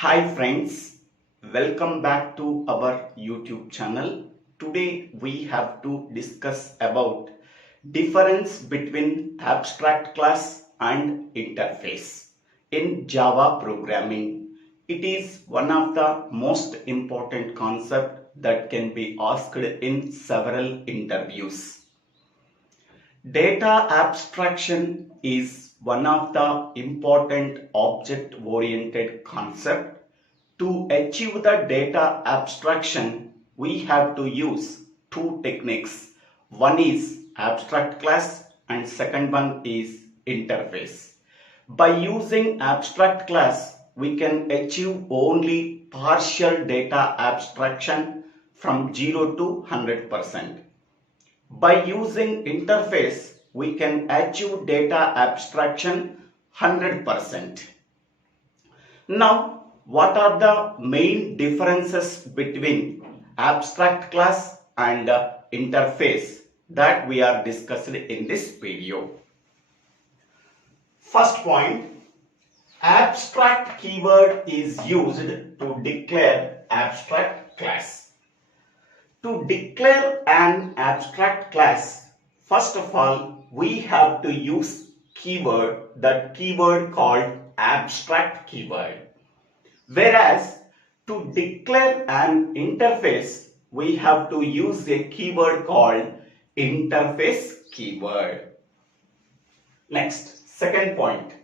Hi friends, welcome back to our YouTube channel. Today we have to discuss about difference between abstract class and interface in Java programming. It is one of the most important concepts that can be asked in several interviews. Data abstraction is one of the important object-oriented concept. To achieve the data abstraction, we have to use two techniques. One is abstract class and second one is interface. By using abstract class, we can achieve only partial data abstraction from 0 to 100%. By using interface, we can achieve data abstraction 100%. Now, what are the main differences between abstract class and interface that we are discussing in this video? First point, abstract keyword is used to declare abstract class. To declare an abstract class, first of all, we have to use that keyword called abstract keyword. Whereas to declare an interface, we have to use a keyword called interface keyword. Next, second point.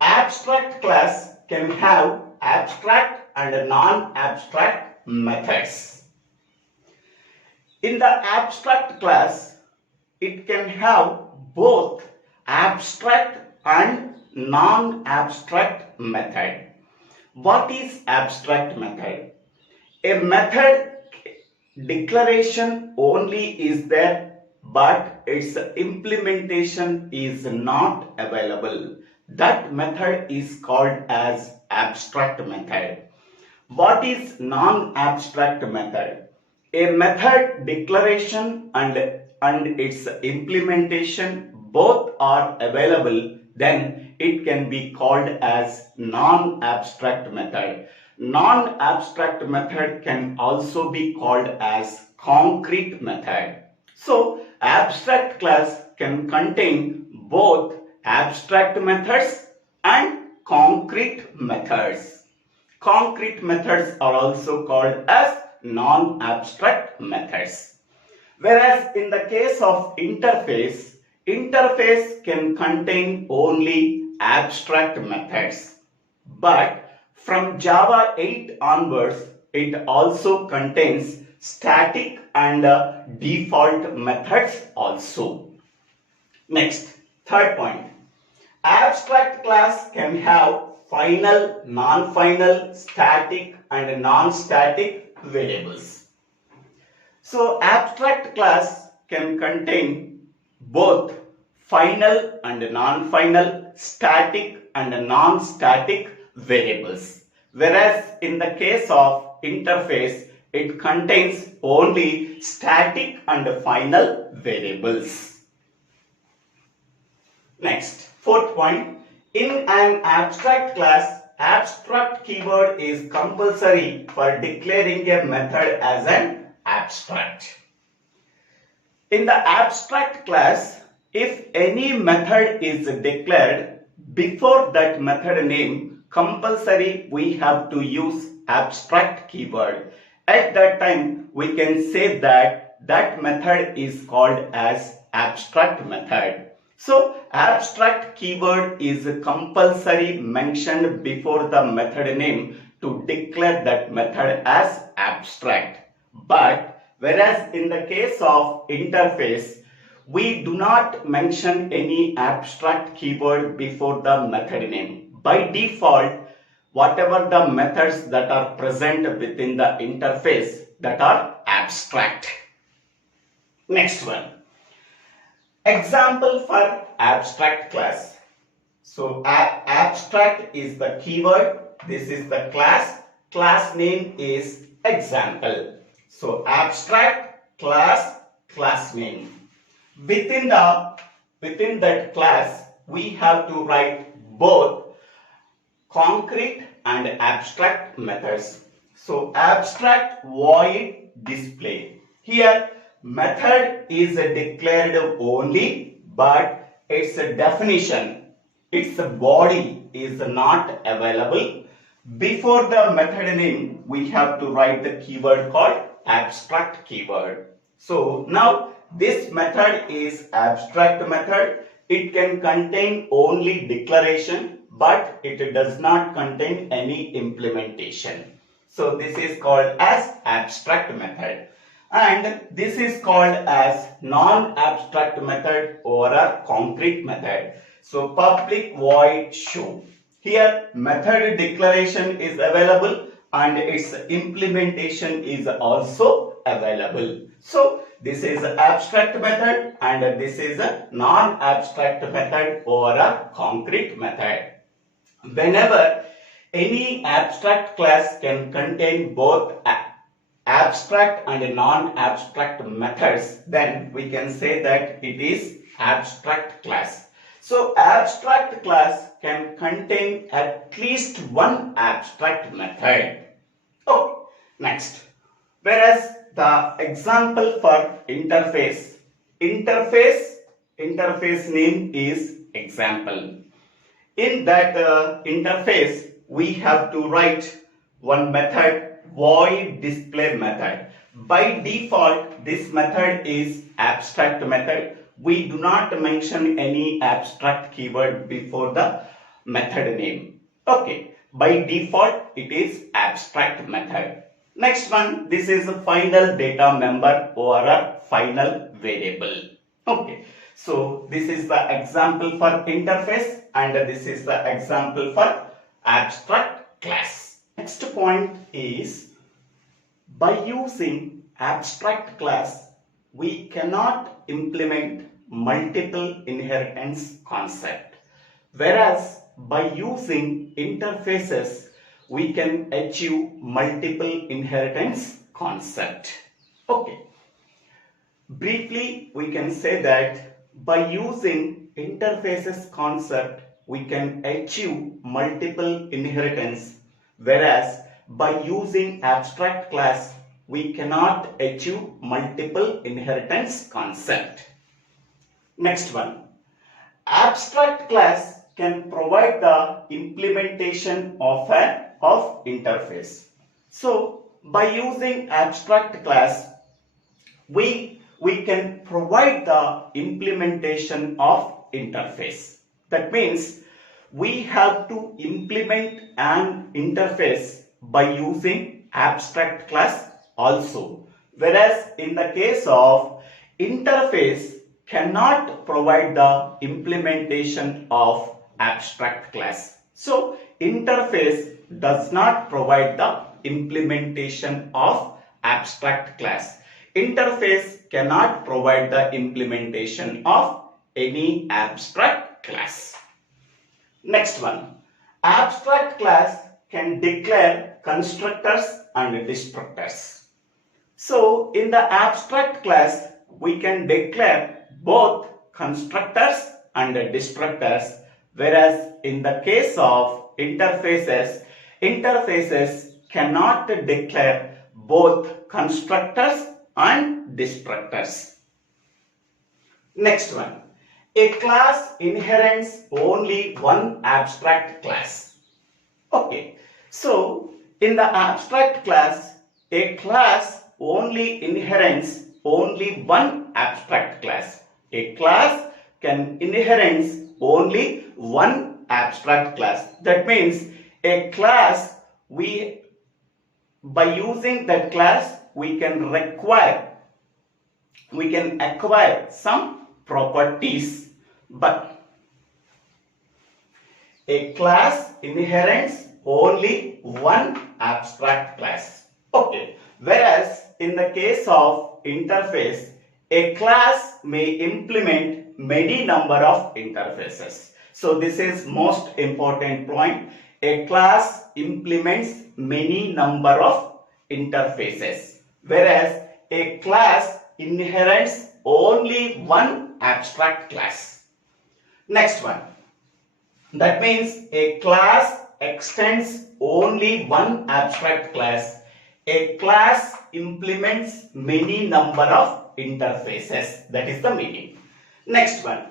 Abstract class can have abstract and non-abstract methods. In the abstract class, it can have both abstract and non-abstract method. What is abstract method? A method declaration only is there, but its implementation is not available. That method is called as abstract method. What is non-abstract method? A method declaration and its implementation both are available, then it can be called as non-abstract method. Non-abstract method can also be called as concrete method. So, abstract class can contain both abstract methods and concrete methods. Concrete methods are also called as non-abstract methods. Whereas in the case of interface, interface can contain only abstract methods. But from Java 8 onwards, it also contains static and default methods also. Next, third point. Abstract class can have final, non-final, static and non-static variables. So abstract class can contain both final and non-final, static and non-static variables. Whereas in the case of interface, it contains only static and final variables. Next, fourth point. In an abstract class, abstract keyword is compulsory for declaring a method as an abstract. In the abstract class, if any method is declared, before that method name, compulsory we have to use abstract keyword. At that time, we can say that that method is called as abstract method. So, abstract keyword is compulsory mentioned before the method name to declare that method as abstract. But whereas in the case of interface, we do not mention any abstract keyword before the method name. By default, whatever the methods that are present within the interface that are abstract. Next one. Example for abstract class. So abstract is the keyword. This is the class. Class name is example. So abstract class name. Within that class, we have to write both concrete and abstract methods. So abstract void display. Here method is declared only, but its definition, its body is not available. Before the method name, we have to write the keyword called abstract keyword. So now this method is abstract method. It can contain only declaration, but it does not contain any implementation. So this is called as abstract method. And this is called as non-abstract method or a concrete method. So public void show. Here method declaration is available and its implementation is also available. So this is abstract method and this is a non-abstract method or a concrete method. Whenever any abstract class can contain both abstract and non-abstract methods, then we can say that it is abstract class. So abstract class can contain at least one abstract method. Okay, next. Whereas the example for interface name is example. In that interface, we have to write one method, void display method. By default, this method is abstract method. We do not mention any abstract keyword before the method name. Okay, by default, it is abstract method. Next one, this is a final data member or a final variable. Okay, so this is the example for interface and this is the example for abstract class. Next point is, by using abstract class, we cannot implement multiple inheritance concept. Whereas by using interfaces, we can achieve multiple inheritance concept. Okay. Briefly, we can say that by using interfaces concept, we can achieve multiple inheritance, whereas by using abstract class, we cannot achieve multiple inheritance concept. Next one, abstract class can provide the implementation of interface. So by using abstract class, we can provide the implementation of interface. That means we have to implement an interface by using abstract class also. Whereas in the case of interface cannot provide the implementation of abstract class. So interface does not provide the implementation of abstract class. Interface cannot provide the implementation of any abstract class. Next one, abstract class can declare constructors and destructors. So in the abstract class, we can declare both constructors and destructors, whereas in the case of interfaces cannot declare both constructors and destructors. Next one, a class inherits only one abstract class. Okay, so in the abstract class, a class only inherits only one abstract class. A class can inherit only one abstract class. That means a class, by using that class, we can acquire some properties, but a class inherits only one abstract class. Okay, whereas in the case of interface, a class may implement many number of interfaces. So this is most important point. A class implements many number of interfaces, whereas a class inherits only one abstract class. Next one, that means a class extends only one abstract class. A class implements many number of interfaces. That is the meaning. Next one.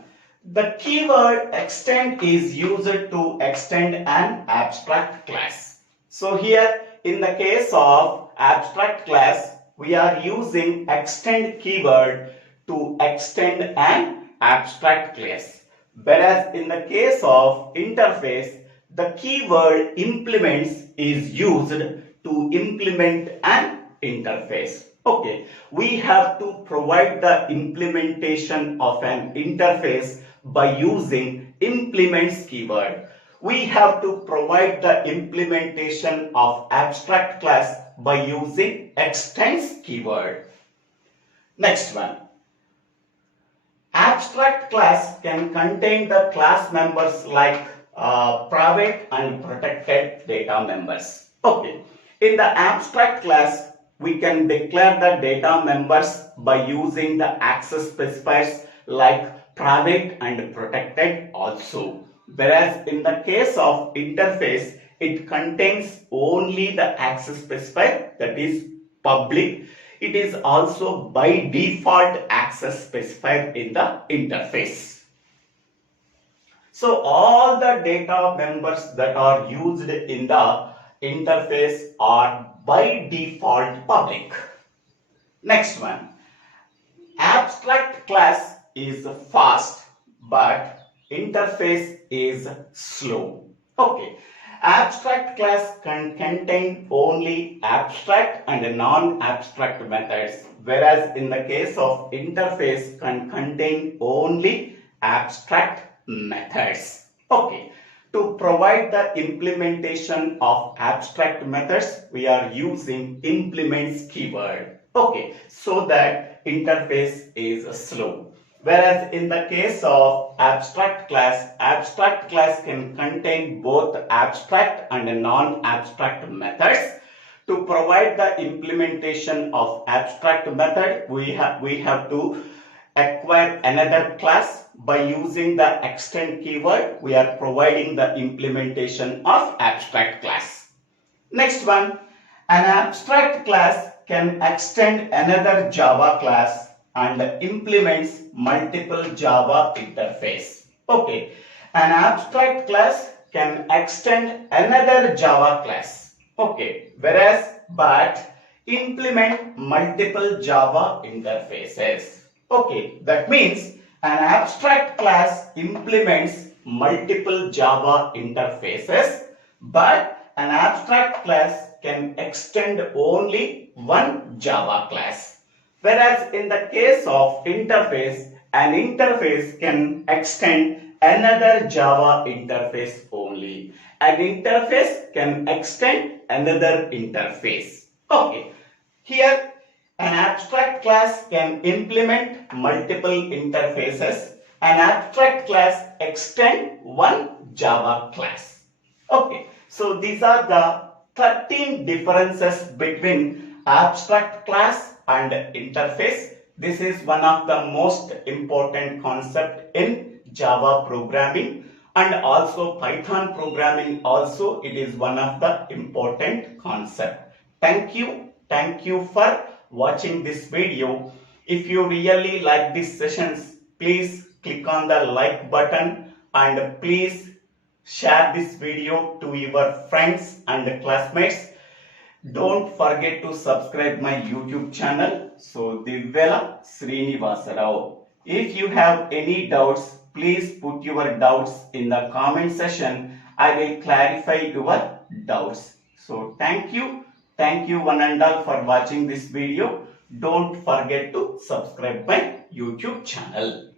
The keyword extend is used to extend an abstract class. So here in the case of abstract class, we are using extend keyword to extend an abstract class. Whereas in the case of interface, the keyword implements is used to implement an interface. Okay, we have to provide the implementation of an interface by using implements keyword. We have to provide the implementation of abstract class by using extends keyword. Next one. Abstract class can contain the class members like private and protected data members. Okay, in the abstract class, we can declare the data members by using the access specifiers like private and protected also. Whereas in the case of interface, it contains only the access specifier, that is public. It is also by default access specifier in the interface. So all the data members that are used in the interface are by default public. Next one. Abstract class is fast but interface is slow. Okay. Abstract class can contain only abstract and non-abstract methods, whereas in the case of interface can contain only abstract methods. Okay. To provide the implementation of abstract methods, we are using implements keyword. Okay, so that interface is slow. Whereas in the case of abstract class can contain both abstract and non-abstract methods. To provide the implementation of abstract method, we have to acquire another class. By using the extend keyword, we are providing the implementation of abstract class. Next one, an abstract class can extend another Java class and implements multiple Java interface. Okay, an abstract class can extend another Java class. Okay, but implement multiple Java interfaces. Okay, that means an abstract class implements multiple Java interfaces, but an abstract class can extend only one Java class. Whereas in the case of interface, an interface can extend another Java interface only. An interface can extend another interface. Okay, here an abstract class can implement multiple interfaces. An abstract class extend one Java class. Okay, so these are the 13 differences between abstract class and interface. This is one of the most important concept in Java programming, and also Python programming also it is one of the important concept. Thank you for watching this video. If you really like these sessions, please click on the like button and please share this video to your friends and classmates. Don't forget to subscribe my YouTube channel. So Divvela Srinivasa Rao. If you have any doubts, please put your doubts in the comment section. I will clarify your doubts. So thank you one and all for watching this video. Don't forget to subscribe my YouTube channel.